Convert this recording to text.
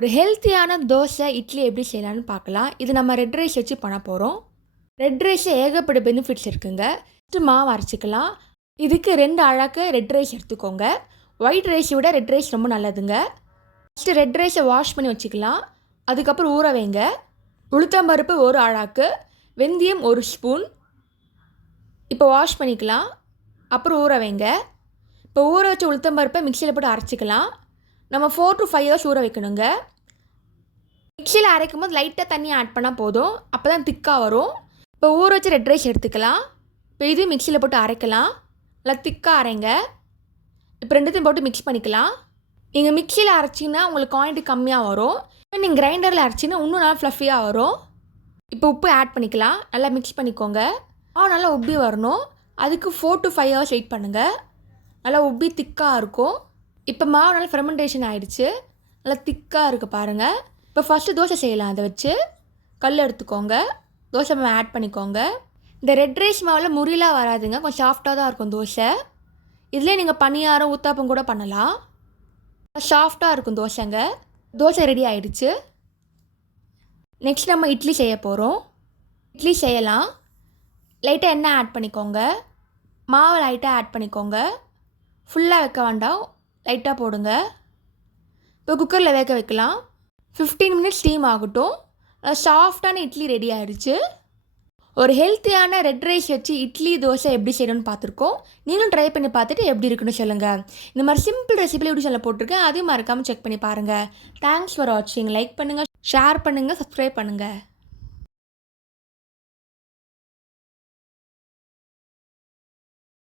ஒரு ஹெல்த்தியான தோசை இட்லி எப்படி செய்யலாம்னு பார்க்கலாம். இது நம்ம ரெட் ரைஸ் வச்சு பண்ண போகிறோம் ரெட் ரைஸில் ஏகப்பட்ட பெனிஃபிட்ஸ் இருக்குங்க. ஃபஸ்ட்டு மாவு அரைச்சிக்கலாம். இதுக்கு ரெண்டு அழகு ரெட் ரைஸ் எடுத்துக்கோங்க. ஒயிட் ரைஸை விட ரெட் ரைஸ் ரொம்ப நல்லதுங்க. ஃபஸ்ட்டு ரெட் ரைஸை வாஷ் பண்ணி வச்சுக்கலாம். அதுக்கப்புறம் ஊற வைங்க. உளுத்தம்பருப்பு ஒரு அழாக்கு வெந்தயம் ஒரு ஸ்பூன் இப்போ வாஷ் பண்ணிக்கலாம். அப்புறம் ஊற வைங்க. இப்போ ஊற வச்ச உளுத்தம்பருப்பை மிக்சியில் போட்டு அரைச்சிக்கலாம். நம்ம ஃபோர் டு ஃபைவ் ஹவர்ஸ் ஊற வைக்கணுங்க. மிக்சியில் அரைக்கும் போது லைட்டாக தண்ணி ஆட் பண்ணால் போதும். அப்போ தான் திக்காக வரும். இப்போ ஊற வச்சு ரெட் ரைஸ் எடுத்துக்கலாம். இப்போ இது மிக்சியில் போட்டு அரைக்கலாம். நல்லா திக்காக அரைங்க. இப்போ ரெண்டுத்தையும் போட்டு மிக்ஸ் பண்ணிக்கலாம். நீங்கள் மிக்சியில் அரைச்சிங்கன்னா உங்களுக்கு குவான்டிட்டி கம்மியாக வரும். இப்போ நீங்கள் கிரைண்டரில் அரைச்சிங்கன்னா இன்னும் நல்லா ஃப்ளஃபியாக வரும். இப்போ உப்பு ஆட் பண்ணிக்கலாம். நல்லா மிக்ஸ் பண்ணிக்கோங்க. ஆ நல்லா உப்பி வரணும். அதுக்கு four to five hours wait பண்ணுங்கள் நல்லா உப்பி திக்காக இருக்கும். இப்போ மாவு நல்லா ஃபெர்மெண்டேஷன் ஆகிடுச்சு நல்லா திக்காக இருக்குது பாருங்கள் இப்போ ஃபஸ்ட்டு தோசை செய்யலாம் அதை வச்சு. கல் எடுத்துக்கோங்க. தோசை மாவு ஆட் பண்ணிக்கோங்க. இந்த ரெட் ரைஸ் மாவில் முறிலாம் வராதுங்க. கொஞ்சம் சாஃப்டாக தான் இருக்கும் தோசை. இதிலே நீங்கள் பனியாரம் ஊத்தாப்பம் கூட பண்ணலாம். சாஃப்டாக இருக்கும் தோசைங்க. தோசை ரெடி ஆகிடுச்சு நெக்ஸ்ட் நம்ம இட்லி செய்ய போகிறோம் இட்லி செய்யலாம். லைட்டாக எண்ணெய் ஆட் பண்ணிக்கோங்க. மாவு லைட்டாக ஆட் பண்ணிக்கோங்க. ஃபுல்லாக வைக்க வேண்டாம். லைட்டாக போடுங்க. இப்போ குக்கரில் வேக வைக்கலாம். ஃபிஃப்டீன் மினிட்ஸ் ஸ்டீம் ஆகட்டும். சாஃப்டான இட்லி ரெடி ஆகிடுச்சு ஒரு ஹெல்த்தியான ரெட் ரைஸ் வச்சு இட்லி தோசை எப்படி செய்யணும்னு பார்த்துருக்கோம். நீங்களும் ட்ரை பண்ணி பார்த்துட்டு எப்படி இருக்குன்னு சொல்லுங்கள் இந்த மாதிரி சிம்பிள் ரெசிபியில் எப்படி சொல்ல போட்டிருக்கேன். அதையும் மறக்காமல் செக் பண்ணி பாருங்கள் தேங்க்ஸ் ஃபார் வாட்சிங் லைக் பண்ணுங்கள் ஷேர் பண்ணுங்கள் சப்ஸ்கிரைப் பண்ணுங்கள்